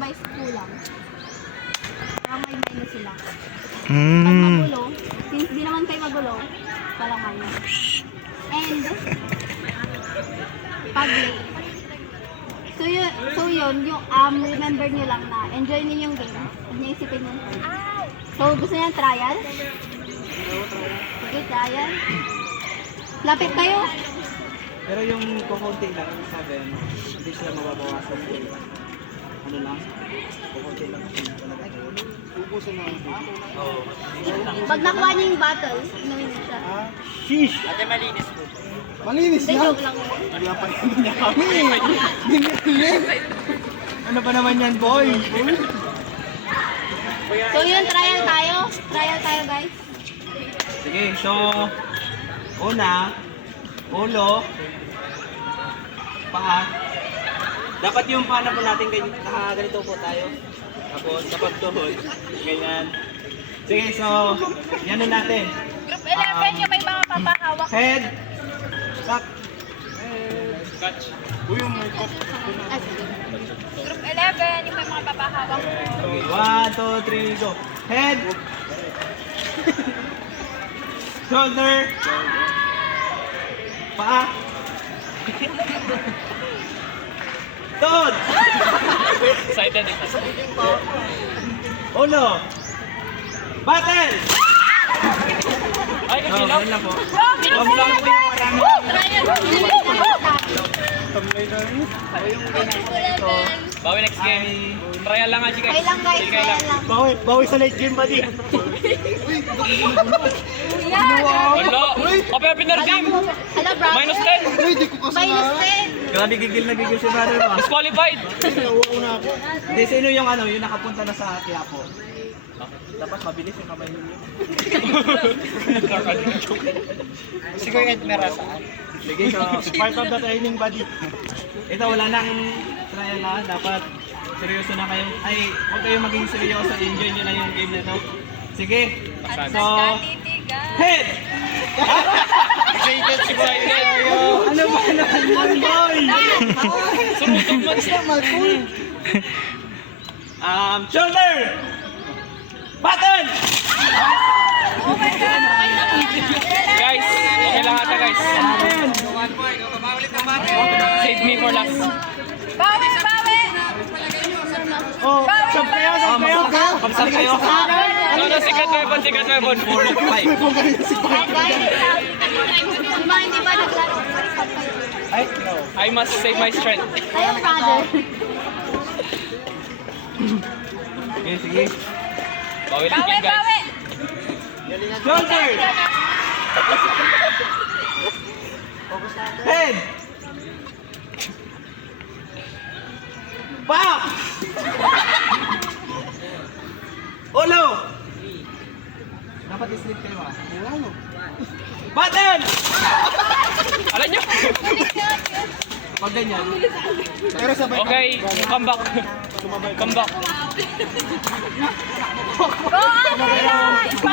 sabay kulang. Parang may minus sila. Pag Hmm. magulo, since di naman kayo magulo, parang minus. And, pag late. So yun, yung remember nyo lang na enjoy niyo yung game. Huwag niyo isipin yung point. So, gusto niyo yung trial? Sige, trial. Lapit kayo. Pero yung kukunti lang, yung 7, hindi sila mababawasan. Ano lang? Kukunti lang. Ubusin na lang. Oo. Pag nakuha niyo yung battle, inuwi niyo siya. Sheesh! Ate malinis po. Malinis Hindi, lang? joke lang yun. Wala pa niya kami. Ano ba naman yan, boy? So yun, trial tayo. Trial tayo, guys. Sige, so, una, ulo, paa. Dapat yung paa na po natin ganito po tayo. Tapos, kapag tuhod, ganyan. Sige, so, yan na natin. Group 11 yung may mga papahawak. Head, back, Catch. Group 11 yung may mga papahawak. okay, 1, 2, 3, go. Head, shoulder, paa, tuhod, Excited eh. ulo, battle! Ay, Oh, kasi lang. yun lang po. Wag lang po yung marami. Bawi next game. Trial lang nga, guys. Kaya lang, guys. Sige, Kaya lang. Bawi sa late game, buddy. Wala. Kapag pinargame. Hello, brother. Minus 10. Minus 10. Grabe gigil na gigil si brother mo. Disqualified. Hindi, sino yung ano, yung nakapunta na sa Quiapo? Dapat mabilis yung kamay niyo. Siguro Ed Merasaan. Sige, so part of the training, buddy. Ito, wala nang trial na. Dapat seryoso na kayo. Ay, huwag kayong maging seryoso. Enjoy nyo na yung game na to. Sige. So, head! Excited. Ano ba naman yun, boy? Sumutog man. Shoulder! Button! Guys, okay lang ata guys. Save me for last. Bawi! Oh, sampayo. Pagsan kayo. No, no, secret weapon. 4 of 5. Guys, yung mga hindi ba naglaro? Ay, no. I must save my strength. Tayo, brother. Sige, sige. Bawi lang game guys. Shoulder! Head! Back! Ulo! Dapat i-sleep kayo ah. Button! Alam nyo? Pag ganyan. Pero sabay Okay, come back. Come back. Go!